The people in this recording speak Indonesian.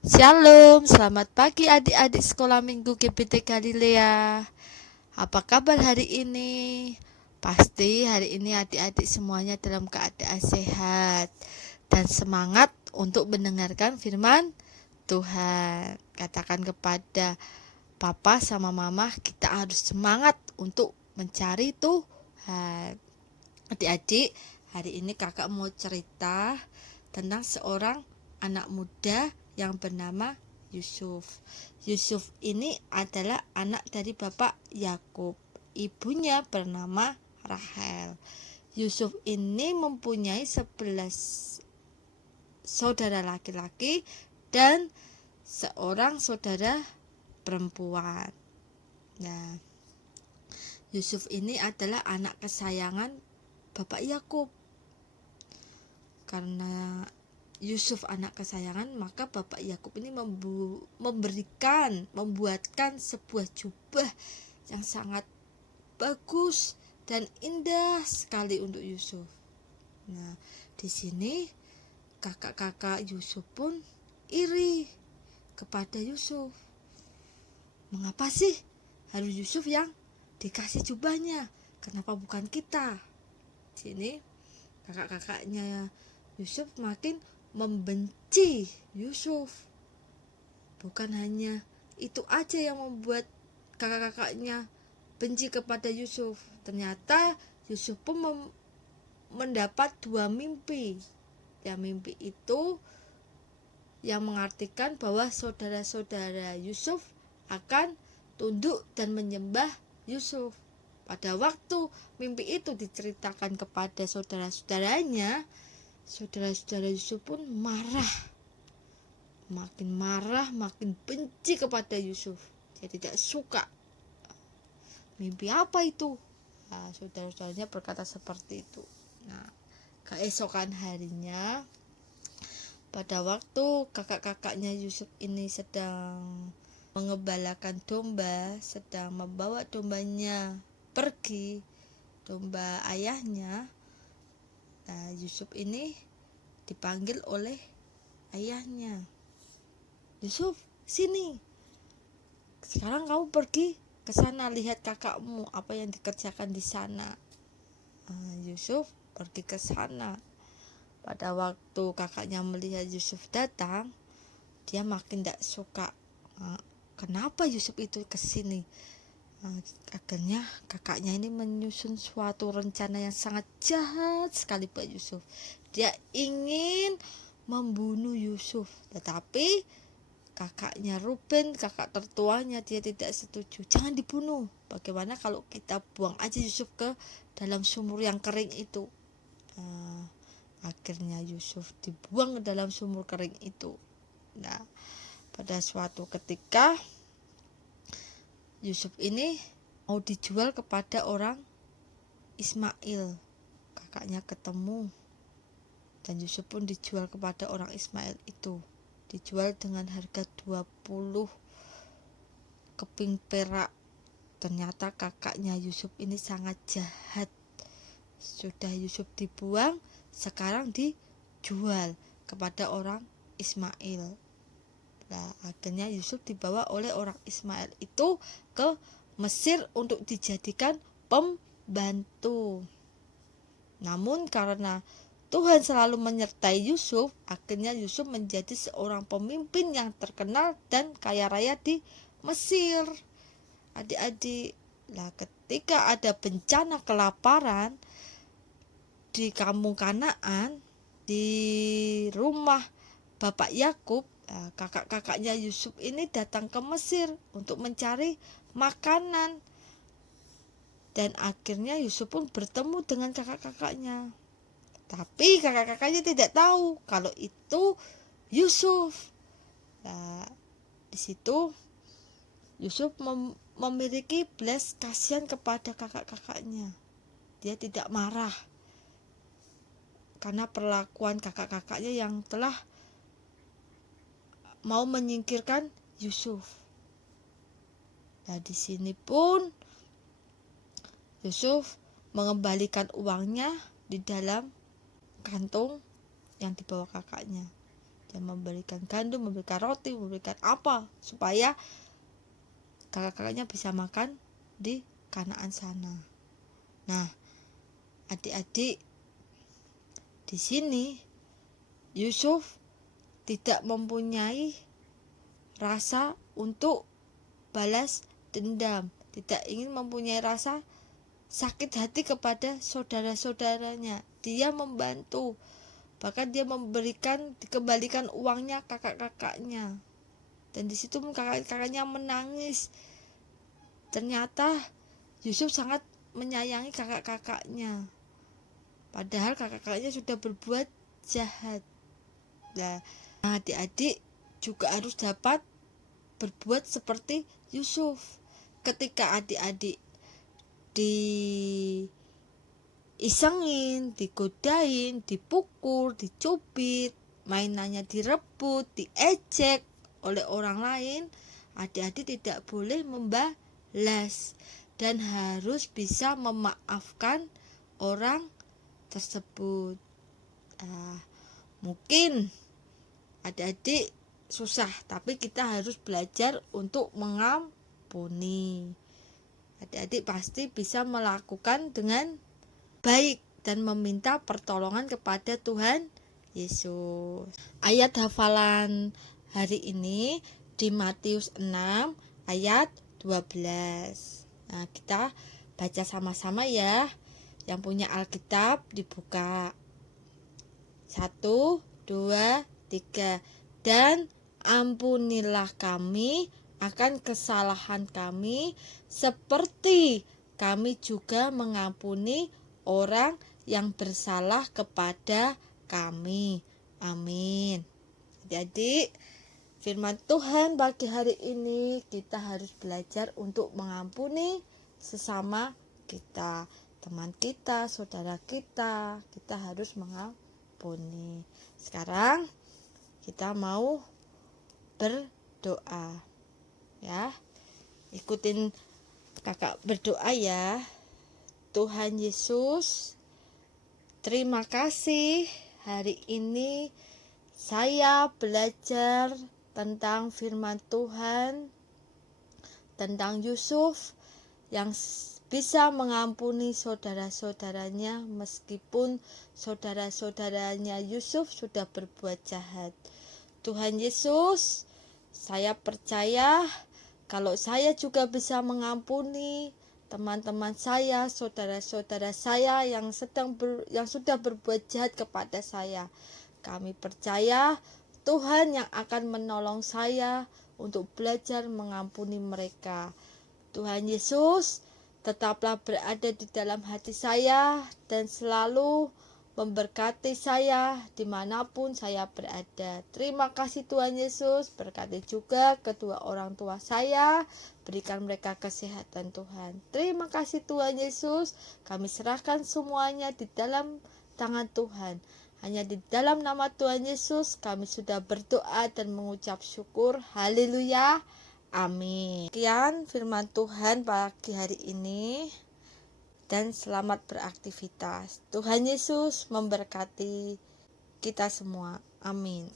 Shalom, selamat pagi adik-adik sekolah minggu GPT Galilea. Apa kabar hari ini? Pasti hari ini adik-adik semuanya dalam keadaan sehat dan semangat untuk mendengarkan firman Tuhan. Katakan kepada papa sama mama, kita harus semangat untuk mencari Tuhan. Adik-adik, hari ini kakak mau cerita tentang seorang anak muda yang bernama Yusuf. Yusuf ini adalah anak dari bapak Yakub. Ibunya bernama Rahel. Yusuf ini mempunyai 11 saudara laki-laki dan seorang saudara perempuan. Nah, Yusuf ini adalah anak kesayangan bapak Yakub. Karena Yusuf anak kesayangan, maka bapak Yakub ini membuatkan sebuah jubah yang sangat bagus dan indah sekali untuk Yusuf. Nah, di sini kakak-kakak Yusuf pun iri kepada Yusuf. Mengapa sih harus Yusuf yang dikasih jubahnya? Kenapa bukan kita? Di sini kakak-kakaknya Yusuf makin membenci Yusuf. Bukan hanya itu aja yang membuat kakak-kakaknya benci kepada Yusuf. Ternyata Yusuf pun mendapat 2 mimpi. Ya, mimpi itu yang mengartikan bahwa saudara-saudara Yusuf akan tunduk dan menyembah Yusuf. Pada waktu mimpi itu diceritakan kepada saudara-saudaranya, saudara-saudara Yusuf pun marah, makin benci kepada Yusuf. Dia tidak suka. Mimpi apa itu? Nah, saudara-saudaranya berkata seperti itu. Nah, keesokan harinya, pada waktu kakak-kakaknya Yusuf ini sedang mengembalakan domba, sedang membawa dombanya pergi, domba ayahnya. Nah, Yusuf ini dipanggil oleh ayahnya. Yusuf, sini. Sekarang kamu pergi ke sana, lihat kakakmu apa yang dikerjakan di sana. Yusuf pergi ke sana. Pada waktu kakaknya melihat Yusuf datang, dia makin tidak suka. Kenapa Yusuf itu ke sini? Akhirnya kakaknya ini menyusun suatu rencana yang sangat jahat sekali buat Yusuf. Dia ingin membunuh Yusuf, tetapi kakaknya Ruben, kakak tertuanya, dia tidak setuju. Jangan dibunuh. Bagaimana kalau kita buang aja Yusuf ke dalam sumur yang kering itu? Akhirnya Yusuf dibuang ke dalam sumur kering itu. Nah, pada suatu ketika Yusuf ini mau dijual kepada orang Ismail. Kakaknya ketemu dan Yusuf pun dijual kepada orang Ismail itu. Dijual dengan harga 20 keping perak. Ternyata kakaknya Yusuf ini sangat jahat. Sudah Yusuf dibuang, sekarang dijual kepada orang Ismail. Nah, akhirnya Yusuf dibawa oleh orang Ismail itu ke Mesir untuk dijadikan pembantu. Namun karena Tuhan selalu menyertai Yusuf, akhirnya Yusuf menjadi seorang pemimpin yang terkenal dan kaya raya di Mesir. Adik-adik, ketika ada bencana kelaparan di kampung Kanaan, di rumah bapak Yakub, kakak-kakaknya Yusuf ini datang ke Mesir untuk mencari makanan. Dan akhirnya Yusuf pun bertemu dengan kakak-kakaknya. Tapi kakak-kakaknya tidak tahu kalau itu Yusuf. Nah, di situ Yusuf memiliki belas kasihan kepada kakak-kakaknya. Dia tidak marah karena perlakuan kakak-kakaknya yang telah mau menyingkirkan Yusuf. Nah, di sini pun Yusuf mengembalikan uangnya di dalam kantung yang dibawa kakaknya. Dia memberikan gandum, memberikan roti, memberikan apa supaya kakak-kakaknya bisa makan di Kanaan sana. Nah, adik-adik, di sini Yusuf tidak mempunyai rasa untuk balas dendam, tidak ingin mempunyai rasa sakit hati kepada saudara-saudaranya. Dia membantu, bahkan dia dikembalikan uangnya kakak-kakaknya. Dan di situ kakak-kakaknya menangis. Ternyata Yusuf sangat menyayangi kakak-kakaknya, padahal kakak-kakaknya sudah berbuat jahat. Nah, adik-adik juga harus dapat berbuat seperti Yusuf. Ketika adik-adik diisengin, digodain, dipukul, dicubit, mainannya direbut, diejek oleh orang lain, adik-adik tidak boleh membalas dan harus bisa memaafkan orang tersebut. Mungkin adik-adik susah, tapi kita harus belajar untuk mengampuni. Adik-adik pasti bisa melakukan dengan baik dan meminta pertolongan kepada Tuhan Yesus. Ayat hafalan hari ini di Matius 6 ayat 12. Nah, kita baca sama-sama ya. Yang punya Alkitab dibuka. 1, 2, 3. Dan ampunilah kami akan kesalahan kami, seperti kami juga mengampuni orang yang bersalah kepada kami. Amin. Jadi firman Tuhan bagi hari ini, kita harus belajar untuk mengampuni sesama kita, teman kita, saudara kita. Kita harus mengampuni. Sekarang kita mau berdoa, ya. Ikutin kakak berdoa ya. Tuhan Yesus, terima kasih hari ini saya belajar tentang firman Tuhan, tentang Yusuf yang bisa mengampuni saudara-saudaranya meskipun saudara-saudaranya Yusuf sudah berbuat jahat. Tuhan Yesus, saya percaya kalau saya juga bisa mengampuni teman-teman saya, saudara-saudara saya yang sudah berbuat jahat kepada saya. Kami percaya Tuhan yang akan menolong saya untuk belajar mengampuni mereka. Tuhan Yesus, tetaplah berada di dalam hati saya dan selalu memberkati saya dimanapun saya berada. Terima kasih Tuhan Yesus. Berkati juga kedua orang tua saya. Berikan mereka kesehatan Tuhan. Terima kasih Tuhan Yesus. Kami serahkan semuanya di dalam tangan Tuhan. Hanya di dalam nama Tuhan Yesus kami sudah berdoa dan mengucap syukur. Haleluya. Amin. Sekian firman Tuhan pagi hari ini. Dan selamat beraktivitas. Tuhan Yesus memberkati kita semua. Amin.